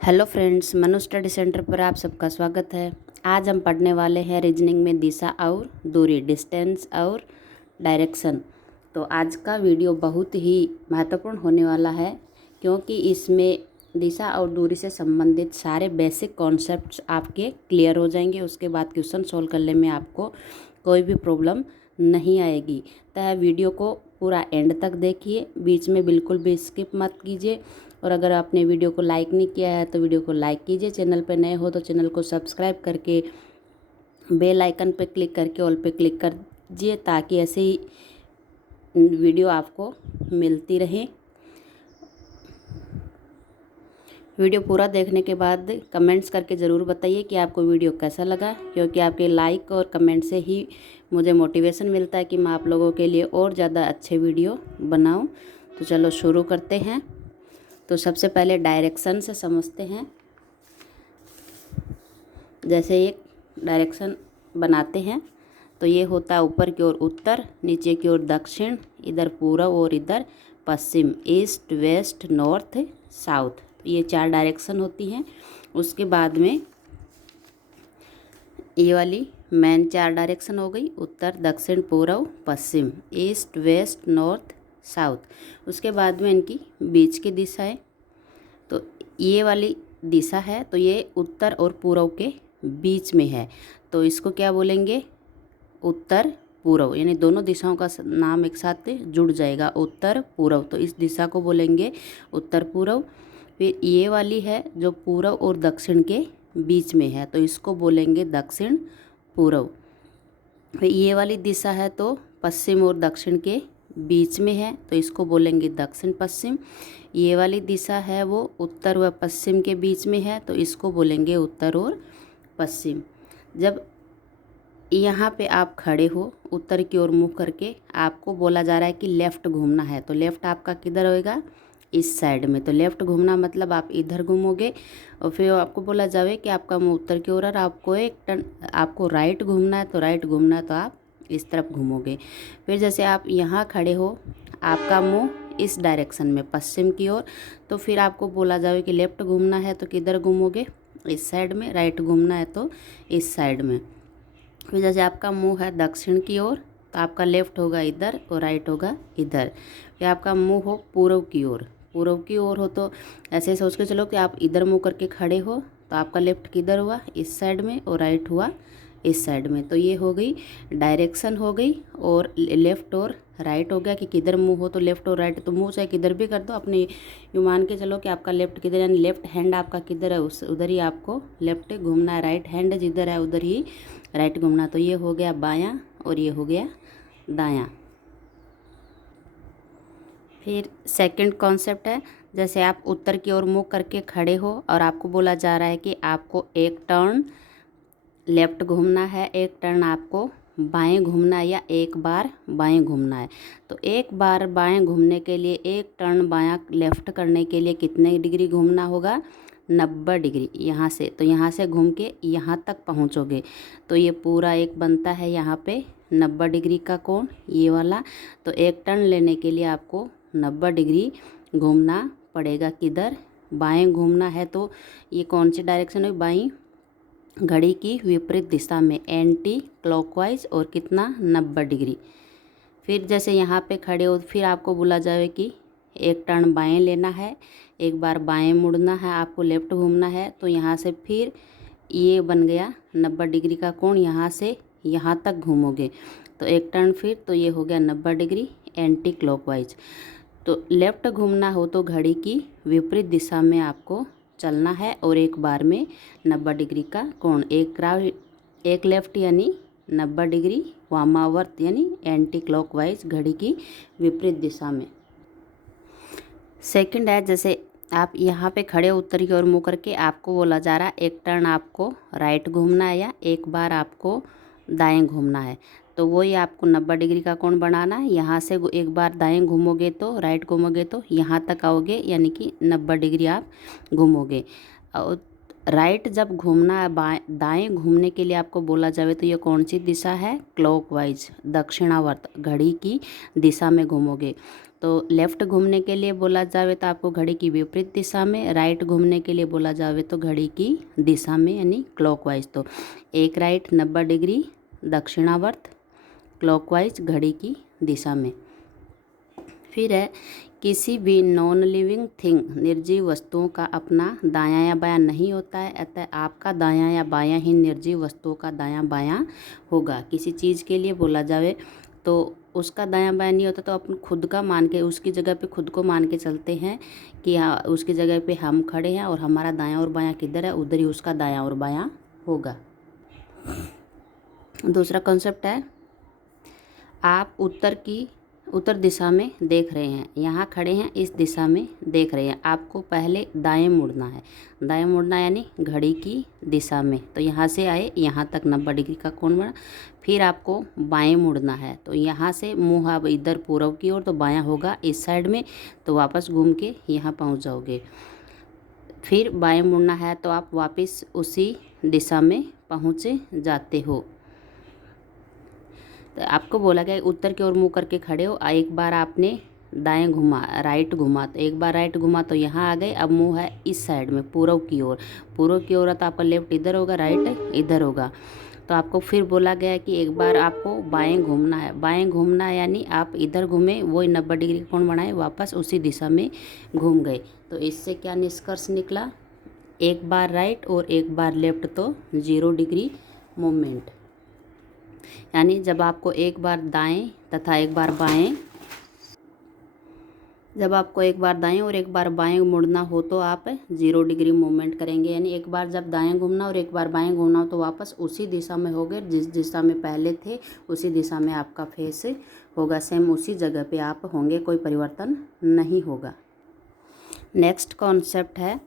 Hello friends, Manu study centre पर आप सबका स्वागत है। आज हम पढ़ने वाले हैं रीजनिंग में दिशा और दूरी, डिस्टेंस और डायरेक्शन। तो आज का वीडियो बहुत ही महत्वपूर्ण होने वाला है, क्योंकि इसमें दिशा और दूरी से संबंधित सारे बेसिक कॉन्सेप्ट्स आपके क्लियर हो जाएंगे। उसके बाद क्वेश्चन सोल्व करने में आपको कोई भी प्रॉब्लम नहीं आएगी। तो वीडियो को पूरा एंड तक देखिए, बीच में बिल्कुल भी स्किप मत कीजिए। और अगर आपने वीडियो को लाइक नहीं किया है तो वीडियो को लाइक कीजिए। चैनल पर नए हो तो चैनल को सब्सक्राइब करके बेल आइकन पर क्लिक करके ऑल पे क्लिक कर दीजिए, ताकि ऐसे ही वीडियो आपको मिलती रहे। वीडियो पूरा देखने के बाद कमेंट्स करके ज़रूर बताइए कि आपको वीडियो कैसा लगा, क्योंकि आपके लाइक और कमेंट से ही मुझे मोटिवेशन मिलता है कि मैं आप लोगों के लिए और ज़्यादा अच्छे वीडियो बनाऊं। तो चलो शुरू करते हैं। तो सबसे पहले डायरेक्शन से समझते हैं। जैसे एक डायरेक्शन बनाते हैं तो ये होता है ऊपर की ओर उत्तर, नीचे की ओर दक्षिण, इधर पूर्व और इधर पश्चिम, ईस्ट वेस्ट नॉर्थ साउथ। ये 4 डायरेक्शन होती हैं। उसके बाद में ये वाली मेन 4 डायरेक्शन हो गई, उत्तर दक्षिण पूर्व पश्चिम, ईस्ट वेस्ट नॉर्थ साउथ। उसके बाद में इनकी बीच की दिशा है। तो ये वाली दिशा है तो ये उत्तर और पूर्व के बीच में है, तो इसको क्या बोलेंगे, उत्तर पूर्व। यानी दोनों दिशाओं का नाम एक साथ जुड़ जाएगा, उत्तर पूर्व। तो इस दिशा को बोलेंगे उत्तर पूर्व। फिर ये वाली है जो पूर्व और दक्षिण के बीच में है, तो इसको बोलेंगे दक्षिण पूर्व। फिर ये वाली दिशा है तो पश्चिम और दक्षिण के बीच में है, तो इसको बोलेंगे दक्षिण पश्चिम। ये वाली दिशा है वो उत्तर व पश्चिम के बीच में है, तो इसको बोलेंगे उत्तर और पश्चिम। जब यहाँ पे आप खड़े हो उत्तर की ओर मुँह करके, आपको बोला जा रहा है कि लेफ़्ट घूमना है, तो लेफ़्ट आपका किधर होएगा, इस साइड में। तो लेफ़्ट घूमना मतलब आप इधर घूमोगे। और फिर आपको बोला जाए कि आपका मुँह उत्तर की ओर है, आपको एक टर्न, आपको राइट घूमना है, तो राइट घूमना है तो आप इस तरफ घूमोगे। फिर जैसे आप यहाँ खड़े हो, आपका मुँह इस डायरेक्शन में पश्चिम की ओर, तो फिर आपको बोला जाए कि लेफ़्ट घूमना है तो किधर घूमोगे, इस साइड में। राइट घूमना है तो इस साइड में। फिर जैसे आपका मुंह है दक्षिण की ओर, तो आपका लेफ़्ट होगा इधर और राइट होगा इधर। फिर आपका मुंह हो पूर्व की ओर, पूर्व की ओर हो तो ऐसे सोच के चलो कि आप इधर मुंह करके खड़े हो, तो आपका लेफ़्ट किधर हुआ, इस साइड में, और राइट हुआ इस साइड में। तो ये हो गई डायरेक्शन हो गई। और लेफ़्ट और राइट हो गया कि किधर मुंह हो तो लेफ़्ट और राइट, तो मुंह चाहे किधर भी कर दो, अपने यूँ मान के चलो कि आपका लेफ़्ट किधर, यानी लेफ़्ट हैंड आपका किधर है उस उधर ही आपको लेफ़्ट घूमना है, राइट हैंड जिधर है उधर ही राइट घूमना। तो ये हो गया बायां और ये हो गया दायां। फिर सेकंड कॉन्सेप्ट है, जैसे आप उत्तर की ओर मुँह करके खड़े हो और आपको बोला जा रहा है कि आपको एक टर्न लेफ़्ट घूमना है, एक टर्न आपको बाएं घूमना है, या एक बार बाएं घूमना है। तो एक बार बाएं घूमने के लिए, एक टर्न बायां लेफ़्ट करने के लिए कितने डिग्री घूमना होगा, 90 डिग्री। यहाँ से, तो यहाँ से घूम के यहाँ तक पहुँचोगे, तो ये पूरा एक बनता है यहाँ पे 90 डिग्री का कोण, ये वाला। तो एक टर्न लेने के लिए आपको 90 डिग्री घूमना पड़ेगा। किधर, बाएं घूमना है, तो ये कौन सी डायरेक्शन है, बाईं घड़ी की विपरीत दिशा में, एंटी क्लॉकवाइज, और कितना, 90 डिग्री। फिर जैसे यहाँ पे खड़े हो, फिर आपको बोला जाए कि एक टर्न बाएं लेना है, एक बार बाएं मुड़ना है, आपको लेफ़्ट घूमना है। तो यहाँ से फिर ये बन गया 90 डिग्री का कोण, यहाँ से यहाँ तक घूमोगे तो एक टर्न, फिर तो ये हो गया 90 डिग्री एंटी क्लॉकवाइज। तो लेफ़्ट घूमना हो तो घड़ी की विपरीत दिशा में आपको चलना है, और एक बार में 90 डिग्री का कोण, एक लेफ़्ट यानी 90 डिग्री वामावर्त यानी एंटी क्लॉकवाइज, घड़ी की विपरीत दिशा में। सेकंड है, जैसे आप यहाँ पे खड़े उत्तर की ओर मुँह करके, आपको बोला जा रहा है एक टर्न आपको राइट घूमना है, या एक बार आपको दाएं घूमना है। तो वही आपको 90 डिग्री का कोण बनाना है। यहाँ से एक बार दाएं घूमोगे तो, राइट घूमोगे तो यहाँ तक आओगे, यानी कि 90 डिग्री आप घूमोगे। और राइट जब घूमना है, दाएं घूमने के लिए आपको बोला जाए तो ये कौन सी दिशा है, क्लॉकवाइज, दक्षिणावर्त, घड़ी की दिशा में घूमोगे। तो लेफ़्ट घूमने के लिए बोला जावे तो आपको घड़ी की विपरीत दिशा में, राइट घूमने के लिए बोला जावे तो घड़ी की दिशा में यानी क्लॉकवाइज। तो एक राइट 90 डिग्री दक्षिणावर्त क्लॉकवाइज घड़ी की दिशा में। फिर है किसी भी नॉन लिविंग थिंग निर्जीव वस्तुओं का अपना दायां या बायां नहीं होता है, अतः आपका दायां या बायां ही निर्जीव वस्तुओं का दायां बायां होगा। किसी चीज़ के लिए बोला जावे तो उसका दायां बायां नहीं होता तो अपन खुद का मान के उसकी जगह पे खुद को मान के चलते हैं कि हाँ उसकी जगह पे हम खड़े हैं और हमारा दायां और बायां किधर है, उधर ही उसका दायां और बायां होगा। दूसरा कॉन्सेप्ट है आप उत्तर दिशा में देख रहे हैं, यहाँ खड़े हैं, इस दिशा में देख रहे हैं। आपको पहले दाएं मुड़ना है, दाएं मुड़ना यानी घड़ी की दिशा में। तो यहाँ से आए, यहाँ तक 90 डिग्री का कोण बना। फिर आपको बाएं मुड़ना है, तो यहाँ से मुँह अब इधर पूर्व की ओर, तो बायां होगा इस साइड में, तो वापस घूम के यहाँ पहुँच जाओगे। फिर बाएं मुड़ना है तो आप वापस उसी दिशा में पहुँच जाते हो। तो आपको बोला गया उत्तर की ओर मुँह करके खड़े हो। एक बार आपने दाएं घुमा, राइट घुमा, तो एक बार राइट घुमा तो यहाँ आ गए। अब मुँह है इस साइड में पूर्व की ओर, पूर्व की ओर है तो आपका लेफ्ट इधर होगा, राइट इधर होगा। तो आपको फिर बोला गया कि एक बार आपको बाएं घूमना है, बाएं घूमना है यानी आप इधर घूमे, वही 90 डिग्री का कोण बनाए, वापस उसी दिशा में घूम गए। तो इससे क्या निष्कर्ष निकला, एक बार राइट और एक बार लेफ्ट तो 0 डिग्री मूवमेंट। यानी जब आपको एक बार दाएं तथा एक बार बाएं, जब आपको एक बार दाएं और एक बार बाएं मुड़ना हो तो आप 0 डिग्री मूवमेंट करेंगे। यानी एक बार जब दाएं घूमना और एक बार बाएं घूमना हो तो वापस उसी दिशा में होगे, जिस दिशा में पहले थे उसी दिशा में आपका फेस होगा, सेम उसी जगह पे आप होंगे, कोई परिवर्तन नहीं होगा। नेक्स्ट कॉन्सेप्ट है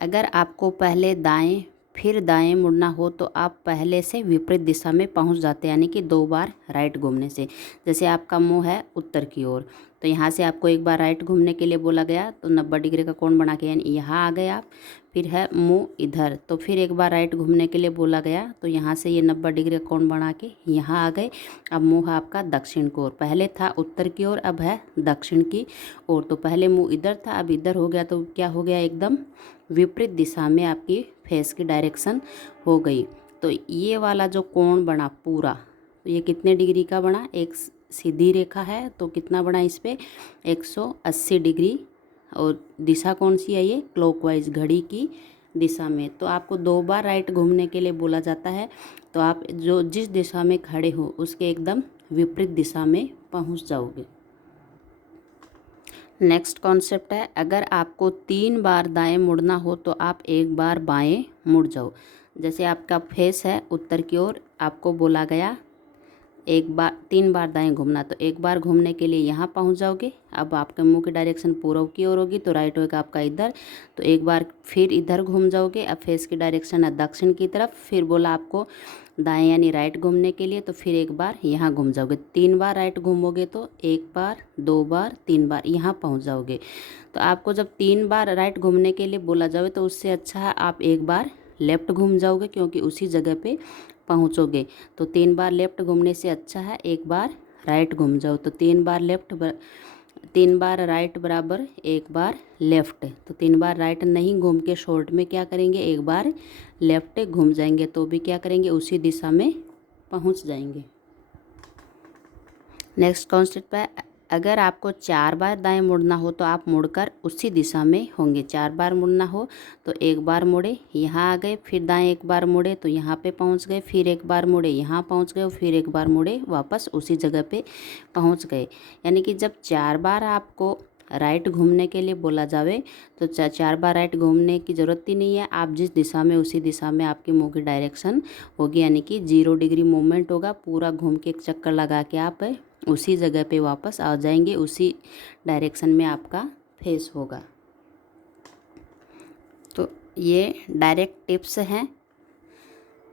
अगर आपको पहले दाएं फिर दाएं मुड़ना हो तो आप पहले से विपरीत दिशा में पहुंच जाते हैं, यानी कि 2 बार राइट घूमने से। जैसे आपका मुंह है उत्तर की ओर, तो यहाँ से आपको एक बार राइट घूमने के लिए बोला गया तो 90 डिग्री का कोण बना के यानी यहाँ आ गए आप। फिर है मुंह इधर, तो फिर एक बार राइट घूमने के लिए बोला गया तो यहाँ से ये 90 डिग्री का कोण बना के यहाँ आ गए। अब मुँह आपका दक्षिण की ओर, पहले था उत्तर की ओर, अब है दक्षिण की ओर। तो पहले मुँह इधर था, अब इधर हो गया, तो क्या हो गया, एकदम विपरीत दिशा में आपकी फेस की डायरेक्शन हो गई। तो ये वाला जो कोण बना पूरा, तो ये कितने डिग्री का बना, एक सीधी रेखा है तो कितना बना इस पर 180 डिग्री। और दिशा कौन सी है, ये क्लॉकवाइज घड़ी की दिशा में। तो आपको 2 बार राइट घूमने के लिए बोला जाता है, तो आप जो जिस दिशा में खड़े हो उसके एकदम विपरीत दिशा में पहुंच जाओगे। नेक्स्ट कॉन्सेप्ट है अगर आपको 3 बार दाएं मुड़ना हो तो आप एक बार बाएं मुड़ जाओ। जैसे आपका फेस है उत्तर की ओर, आपको बोला गया 3 बार दाएं घूमना, तो एक बार घूमने के लिए यहाँ पहुँच जाओगे। अब आपके मुंह की डायरेक्शन पूर्व की ओर होगी तो राइट होगा आपका इधर, तो एक बार फिर इधर घूम जाओगे। अब फेस की डायरेक्शन है दक्षिण की तरफ, फिर बोला आपको दाएं यानी राइट घूमने के लिए, तो फिर एक बार यहाँ घूम जाओगे। 3 बार राइट घूमोगे तो 1 बार 2 बार 3 बार यहाँ पहुँच जाओगे। तो आपको जब 3 बार राइट घूमने के लिए बोला जाए तो उससे अच्छा है आप एक बार लेफ़्ट घूम जाओगे, क्योंकि उसी जगह पे पहुँचोगे। तो 3 बार लेफ़्ट घूमने से अच्छा है एक बार राइट घूम जाओ। तो 3 बार राइट बराबर 1 बार लेफ़्ट, तो 3 बार राइट नहीं घूम के शॉर्ट में क्या करेंगे, एक बार लेफ़्ट घूम जाएंगे, तो भी क्या करेंगे, उसी दिशा में पहुंच जाएंगे। नेक्स्ट कॉन्सेप्ट है अगर आपको 4 बार दाएं मुड़ना हो तो आप मुड़कर उसी दिशा में होंगे। 4 बार मुड़ना हो तो एक बार मुड़े यहाँ आ गए, फिर दाएं एक बार मुड़े तो यहाँ पे पहुँच गए, फिर एक बार मुड़े यहाँ पहुँच गए, फिर एक बार मुड़े वापस उसी जगह पे पहुँच गए। यानी कि जब 4 बार आपको राइट घूमने के लिए बोला जावे तो 4 बार राइट घूमने की ज़रूरत ही नहीं है, आप जिस दिशा में उसी दिशा में आपके मुँह की डायरेक्शन होगी, यानी कि 0 डिग्री मूवमेंट होगा। पूरा घूम के एक चक्कर लगा के आप उसी जगह पे वापस आ जाएंगे, उसी डायरेक्शन में आपका फेस होगा। तो ये डायरेक्ट टिप्स हैं।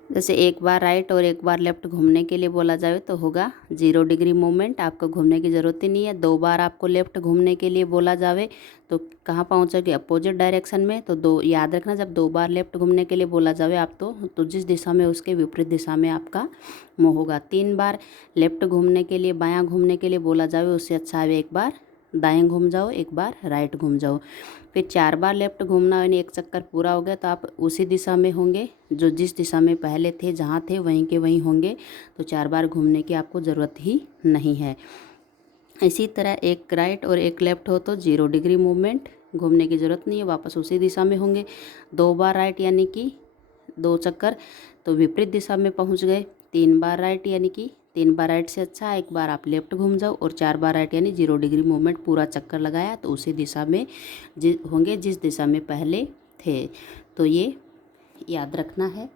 जैसे एक बार राइट और एक बार लेफ़्ट घूमने के लिए बोला जाए तो होगा 0 डिग्री मूवमेंट, आपको घूमने की ज़रूरत ही नहीं है। 2 बार आपको लेफ़्ट घूमने के लिए बोला जाए तो कहाँ पहुँचोगे, अपोजिट डायरेक्शन में। तो 2 याद रखना, जब 2 बार लेफ़्ट घूमने के लिए बोला जाए आप तो जिस दिशा में उसके विपरीत दिशा में आपका मुँह होगा। 3 बार लेफ़्ट घूमने के लिए, बायाँ घूमने के लिए बोला जाए उससे अच्छा है एक बार दाएं घूम जाओ, एक बार राइट घूम जाओ। फिर 4 बार लेफ़्ट घूमना, यानी एक चक्कर पूरा हो गया तो आप उसी दिशा में होंगे जो जिस दिशा में पहले थे, जहाँ थे वहीं के वहीं होंगे। तो 4 बार घूमने की आपको ज़रूरत ही नहीं है। इसी तरह एक राइट और एक लेफ़्ट हो तो 0 डिग्री मूवमेंट, घूमने की ज़रूरत नहीं है, वापस उसी दिशा में होंगे। 2 बार राइट यानी कि 2 चक्कर तो विपरीत दिशा में पहुंच गए। 3 बार राइट यानी कि 3 बार राइट से अच्छा एक बार आप लेफ़्ट घूम जाओ, और 4 बार राइट यानी 0 डिग्री मूवमेंट, पूरा चक्कर लगाया तो उसी दिशा में होंगे जिस दिशा में पहले थे। तो ये याद रखना है।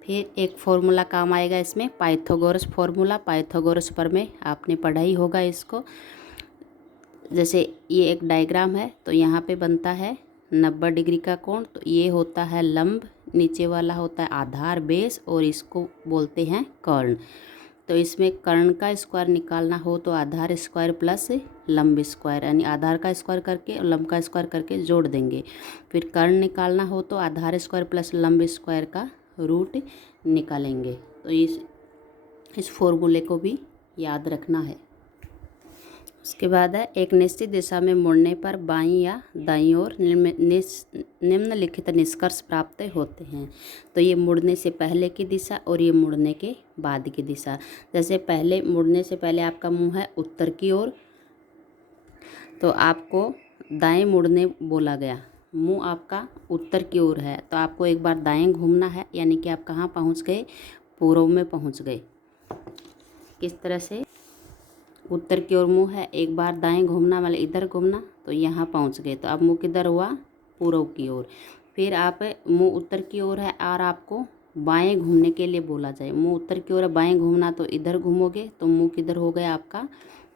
फिर एक फॉर्मूला काम आएगा इसमें, पाइथागोरस फॉर्मूला। पाइथागोरस पर में आपने पढ़ा ही होगा इसको। जैसे ये एक डायग्राम है तो यहाँ पे बनता है 90 डिग्री का कोण, तो ये होता है लंब, नीचे वाला होता है आधार बेस, और इसको बोलते हैं कर्ण। तो इसमें कर्ण का स्क्वायर निकालना हो तो आधार स्क्वायर प्लस लंब स्क्वायर, यानी आधार का स्क्वायर करके और लंब का स्क्वायर करके जोड़ देंगे। फिर कर्ण निकालना हो तो आधार स्क्वायर प्लस लंब स्क्वायर का रूट निकालेंगे। तो इस फॉर्मूले को भी याद रखना है। उसके बाद है एक निश्चित दिशा में मुड़ने पर बाईं या दाईं ओर निम्नलिखित निष्कर्ष प्राप्त होते हैं। तो ये मुड़ने से पहले की दिशा और ये मुड़ने के बाद की दिशा। जैसे पहले मुड़ने से पहले आपका मुंह है उत्तर की ओर, तो आपको दाएं मुड़ने बोला गया, मुंह आपका उत्तर की ओर है तो आपको एक बार दाएं घूमना है, यानी कि आप कहाँ पहुँच गए, पूर्व में पहुँच गए। किस तरह से, उत्तर की ओर मुंह है, एक बार दाएं घूमना मतलब इधर घूमना, तो यहाँ पहुँच गए। तो अब मुंह किधर हुआ, पूर्व की ओर। फिर आप मुंह उत्तर की ओर है और आपको बाएं घूमने के लिए बोला जाए, मुंह उत्तर की ओर है, बाएं घूमना, तो इधर घूमोगे तो मुंह किधर हो गया आपका,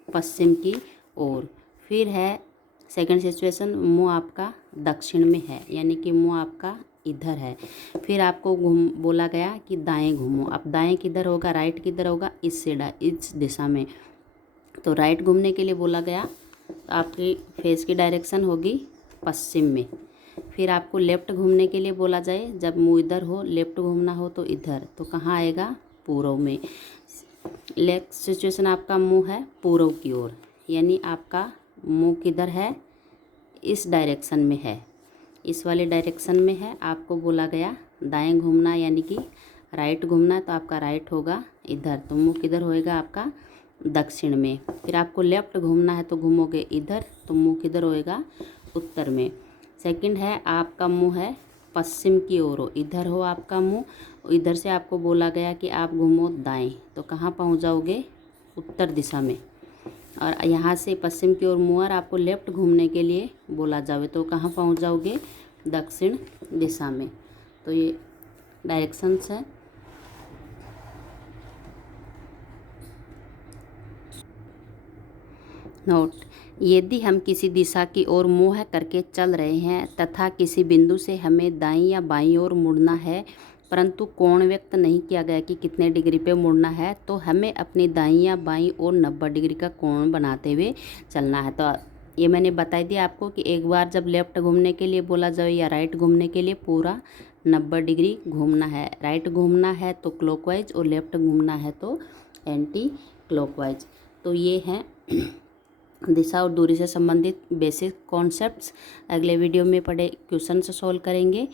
पश्चिम की ओर। फिर है सेकंड सिचुएशन, मुंह आपका दक्षिण में है, यानी कि मुंह आपका इधर है। फिर आपको बोला गया कि दाएं घूमो। अब दाएं किधर होगा, राइट किधर होगा, इस दिशा में। तो राइट घूमने के लिए बोला गया तो आपकी फेस की डायरेक्शन होगी पश्चिम में। फिर आपको लेफ़्ट घूमने के लिए बोला जाए, जब मुंह इधर हो, लेफ़्ट घूमना हो तो इधर, तो कहाँ आएगा, पूर्व में। नेक्स्ट सिचुएशन आपका मुंह है पूर्व की ओर, यानी आपका मुंह किधर है, इस डायरेक्शन में है, इस वाले डायरेक्शन में है। आपको बोला गया दाएं घूमना, यानी कि राइट घूमना, तो आपका राइट होगा इधर, तो मुंह किधर होएगा आपका, दक्षिण में। फिर आपको लेफ़्ट घूमना है तो घूमोगे इधर, तो मुंह किधर होएगा, उत्तर में। सेकंड है आपका मुंह है पश्चिम की ओर हो, इधर हो आपका मुंह, इधर से आपको बोला गया कि आप घूमो दाएं, तो कहाँ पहुँच जाओगे, उत्तर दिशा में। और यहाँ से पश्चिम की ओर मुँह, और आपको लेफ़्ट घूमने के लिए बोला जाए तो कहाँ पहुँच जाओगे, दक्षिण दिशा में। तो ये डायरेक्शंस है। नोट, यदि हम किसी दिशा की ओर मुँह करके चल रहे हैं तथा किसी बिंदु से हमें दाईं या बाईं ओर मुड़ना है, परंतु कोण व्यक्त नहीं किया गया कि कितने डिग्री पे मुड़ना है, तो हमें अपनी दाईं या बाईं ओर 90 डिग्री का कोण बनाते हुए चलना है। तो ये मैंने बता दिया आपको कि एक बार जब लेफ़्ट घूमने के लिए बोला जाए या राइट घूमने के लिए पूरा 90 डिग्री घूमना है। राइट घूमना है तो क्लॉकवाइज और लेफ़्ट घूमना है तो एंटी क्लॉकवाइज। तो ये हैं दिशा और दूरी से संबंधित बेसिक कॉन्सेप्ट्स। अगले वीडियो में पढ़े क्वेश्चन से सॉल्व करेंगे।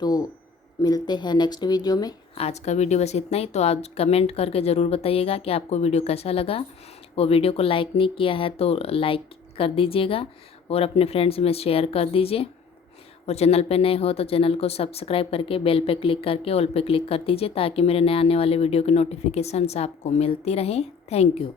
तो मिलते हैं नेक्स्ट वीडियो में। आज का वीडियो बस इतना ही। तो आप कमेंट करके ज़रूर बताइएगा कि आपको वीडियो कैसा लगा। और वीडियो को लाइक नहीं किया है तो लाइक कर दीजिएगा और अपने फ्रेंड्स में शेयर कर दीजिए। और चैनल पे नए हो तो चैनल को सब्सक्राइब करके बेल पे क्लिक करके ऑल पे क्लिक कर दीजिए, ताकि मेरे नए आने वाले वीडियो की नोटिफिकेशंस आपको मिलती रहें। Thank you.